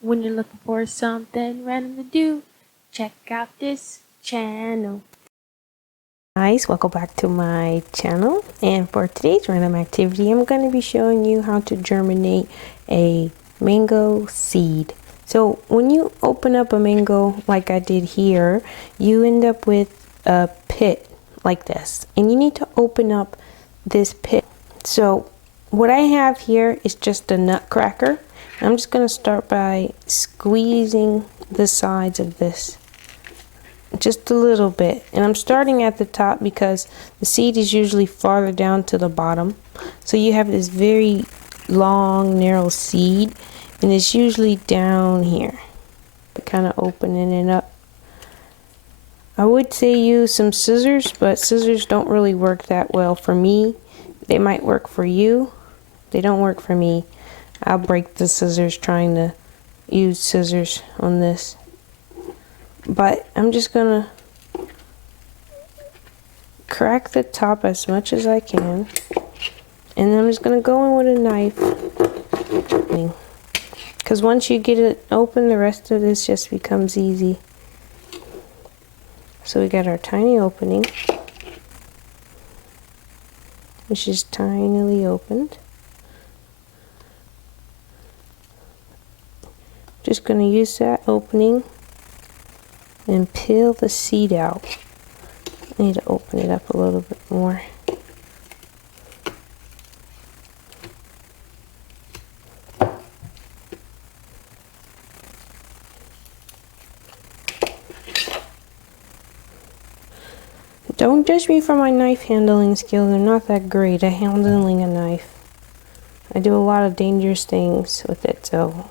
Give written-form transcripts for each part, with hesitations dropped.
When you're looking for something random to do, check out this channel. Guys, welcome back to my channel, and for today's random activity I'm going to be showing you how to germinate a mango seed. So when you open up a mango like I did here, you end up with a pit like this, and you need to open up this pit. So what I have here is just a nutcracker. I'm just going to start by squeezing the sides of this just a little bit, and I'm starting at the top because the seed is usually farther down to the bottom. So you have this very long narrow seed, and it's usually down here, kind of opening it up. I would say use some scissors, but scissors don't really work that well for me. They might work for you. They don't work for me. I'll break the scissors trying to use scissors on this. But I'm just gonna crack the top as much as I can, and then I'm just gonna go in with a knife, because once you get it open, the rest of this just becomes easy. So we got our tiny opening, which is tinily opened. Just going to use that opening and peel the seed out. I need to open it up a little bit more. Don't judge me for my knife handling skills. They're not that great at handling a knife. I do a lot of dangerous things with it, so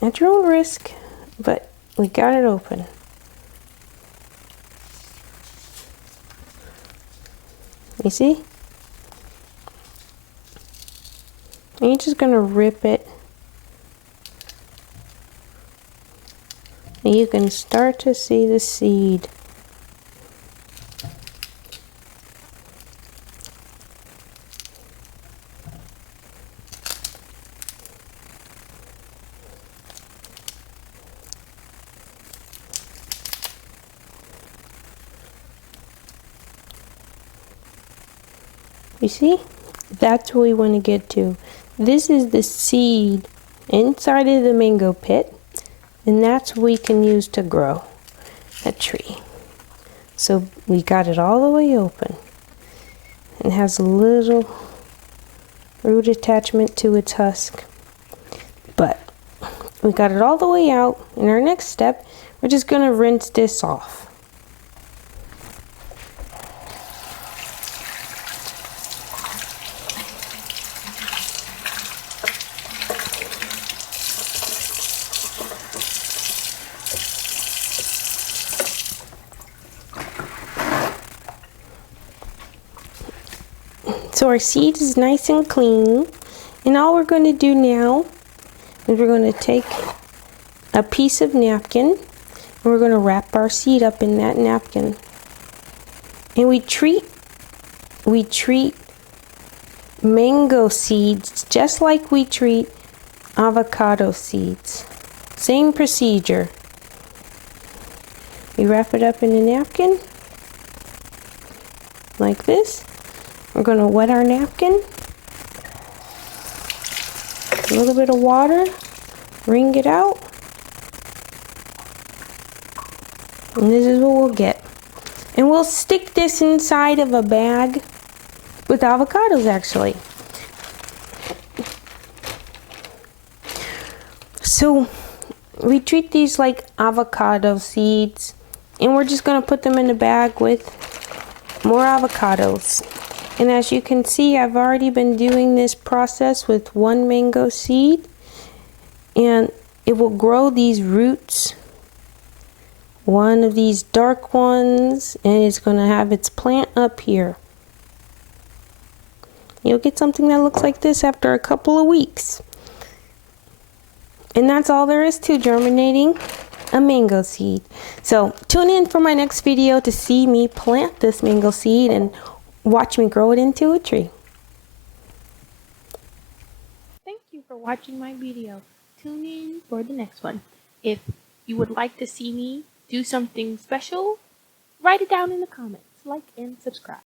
at your own risk, but we got it open. You see? And you're just gonna rip it. And you can start to see the seed. You see? That's what we want to get to. This is the seed inside of the mango pit, and that's what we can use to grow a tree. So we got it all the way open. It has a little root attachment to its husk. But we got it all the way out. In our next step, we're just going to rinse this off. So our seed is nice and clean, and all we're going to do now is we're going to take a piece of napkin, and we're going to wrap our seed up in that napkin. And we treat mango seeds just like we treat avocado seeds. Same procedure. We wrap it up in a napkin like this. We're going to wet our napkin, a little bit of water, wring it out, and this is what we'll get. And we'll stick this inside of a bag with avocados, actually. So we treat these like avocado seeds, and we're just going to put them in a bag with more avocados. And as you can see, I've already been doing this process with one mango seed, and it will grow these roots, one of these dark ones, and it's going to have its plant up here. You'll get something that looks like this after a couple of weeks. And that's all there is to germinating a mango seed. So tune in for my next video to see me plant this mango seed and watch me grow it into a tree. Thank you for watching my video. tune in for the next one. If you would like to see me do something special, write it down in the comments. Like and subscribe.